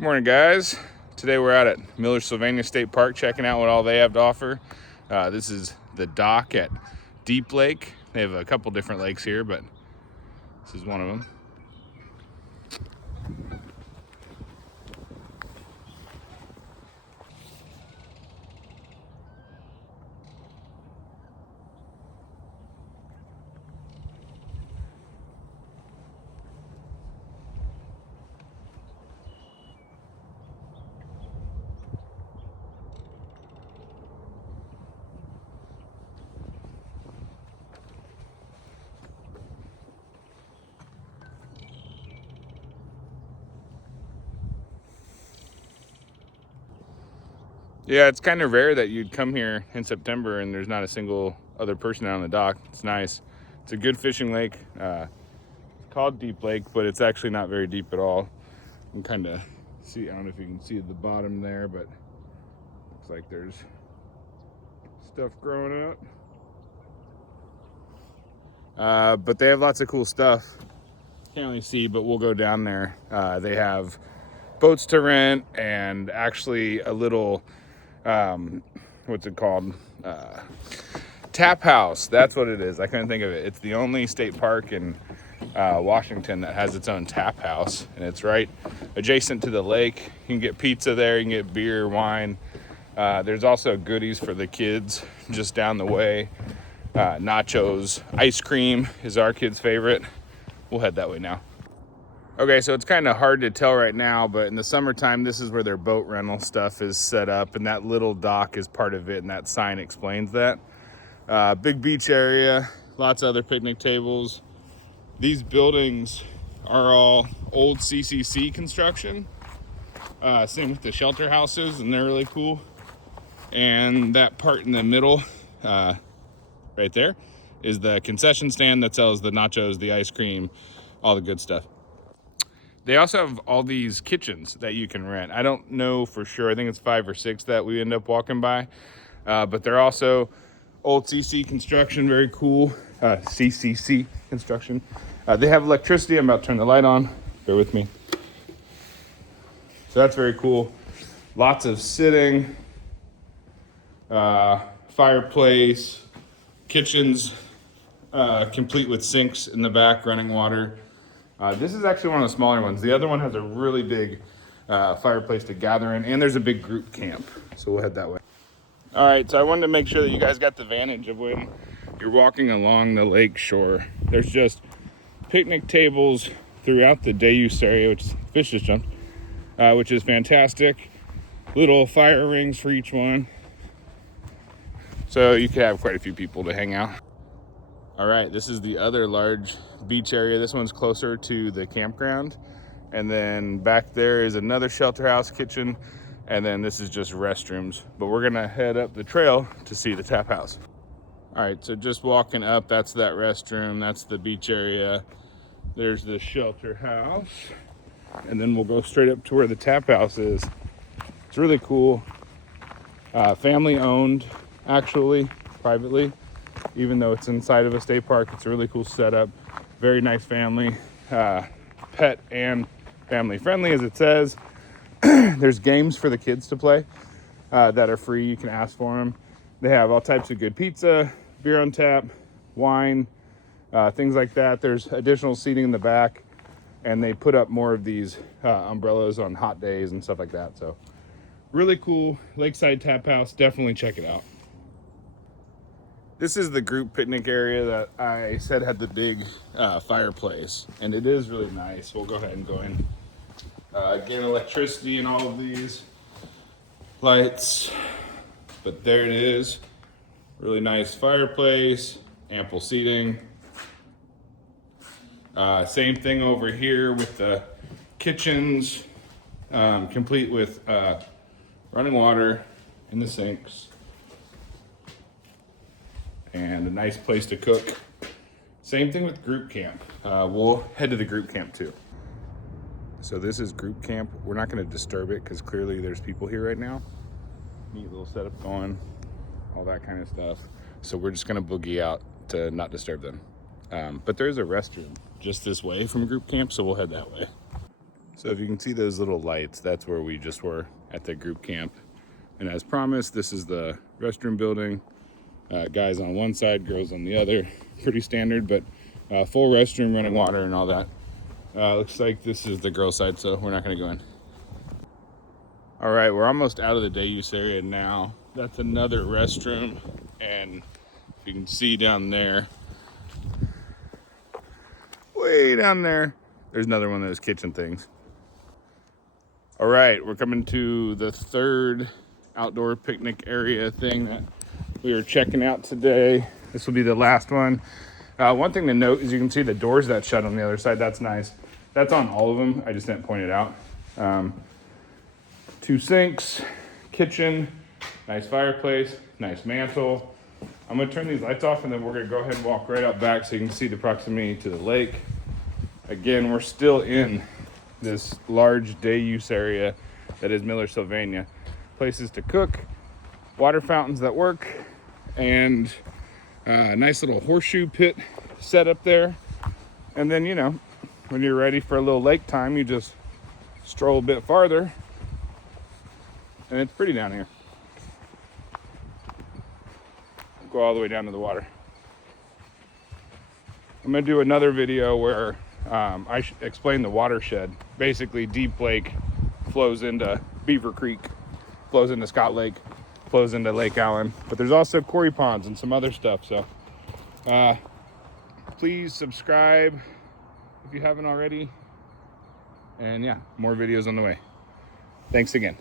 Good morning, guys. Today we're out at Millersylvania State Park checking out what all they have to offer. This is the dock at Deep Lake. They have a couple different lakes here, but this is one of them. Yeah, it's kind of rare that you'd come here in September and there's not a single other person out on the dock. It's nice. It's a good fishing lake. It's called Deep Lake, but it's actually not very deep at all. You can kind of see, I don't know if you can see the bottom there, but looks like there's stuff growing out. But they have lots of cool stuff. Can't really see, but we'll go down there. They have boats to rent and actually a little what's it called, tap house. That's what it is. I couldn't think of it. It's the only state park in Washington that has its own tap house, and it's right adjacent to the lake. You can get pizza there, you can get beer, wine. There's also goodies for the kids just down the way. Nachos, ice cream is our kids' favorite. We'll head that way now. Okay, so it's kind of hard to tell right now, but in the summertime, this is where their boat rental stuff is set up, and that little dock is part of it, and that sign explains that. Big beach area, lots of other picnic tables. These buildings are all old CCC construction. Same with the shelter houses, and they're really cool. And that part in the middle, right there, is the concession stand that sells the nachos, the ice cream, all the good stuff. They also have all these kitchens that you can rent. I don't know for sure. I think it's 5 or 6 that we end up walking by. But they're also old CC construction, very cool. CCC construction. They have electricity. I'm about to turn the light on. Bear with me. So that's very cool. Lots of sitting, fireplace, kitchens, complete with sinks in the back, running water. This is actually one of the smaller ones. The other one has a really big fireplace to gather in, and there's a big group camp. So we'll head that way. All right, so I wanted to make sure that you guys got the advantage of when you're walking along the lake shore. There's just picnic tables throughout the Deus area, which fish just jumped, which is fantastic. Little fire rings for each one. So you could have quite a few people to hang out. All right, this is the other large beach area. This one's closer to the campground. And then back there is another shelter house kitchen. And then this is just restrooms. But we're gonna head up the trail to see the tap house. All right, so just walking up, that's that restroom. That's the beach area. There's the shelter house. And then we'll go straight up to where the tap house is. It's really cool. Family owned, actually, privately. Even though it's inside of a state park, it's a really cool setup. Very nice family, pet and family friendly, as it says. There's games for the kids to play that are free. You can ask for them. They have all types of good pizza, beer on tap, wine, things like that. There's additional seating in the back, and they put up more of these umbrellas on hot days and stuff like that. So really cool lakeside tap house. Definitely check it out. This is the group picnic area that I said had the big fireplace, and it is really nice. We'll go ahead and go in. Again, electricity in all of these lights, but there it is. Really nice fireplace, ample seating. Same thing over here with the kitchens, complete with running water in the sinks. And a nice place to cook. Same thing with group camp. We'll head to the group camp too. So this is group camp. We're not gonna disturb it because clearly there's people here right now. Neat little setup going, all that kind of stuff. So we're just gonna boogie out to not disturb them. But there's a restroom just this way from group camp, so we'll head that way. So if you can see those little lights, that's where we just were at the group camp. And as promised, this is the restroom building. Guys on one side, girls on the other. Pretty standard, but full restroom, running water and all that. Looks like this is the girl side, so we're not gonna go in. All right, we're almost out of the day use area now. That's another restroom, and you can see down there, way down there, there's another one of those kitchen things. All right, we're coming to the third outdoor picnic area thing that we were checking out today. This will be the last one. One thing to note is you can see the doors that shut on the other side. That's nice. That's on all of them. I just didn't point it out. 2 sinks, kitchen, nice fireplace, nice mantle. I'm gonna turn these lights off and then we're gonna go ahead and walk right out back so you can see the proximity to the lake. Again, we're still in this large day use area that is Millersylvania. Places to cook, water fountains that work, and a nice little horseshoe pit set up there. And then, you know, when you're ready for a little lake time, you just stroll a bit farther, and it's pretty down here. Go all the way down to the water. I'm gonna do another video where I explain the watershed. Basically, Deep Lake flows into Beaver Creek, flows into Scott Lake, flows into Lake Allen, but there's also quarry ponds and some other stuff. So please subscribe if you haven't already. And yeah, more videos on the way. Thanks again.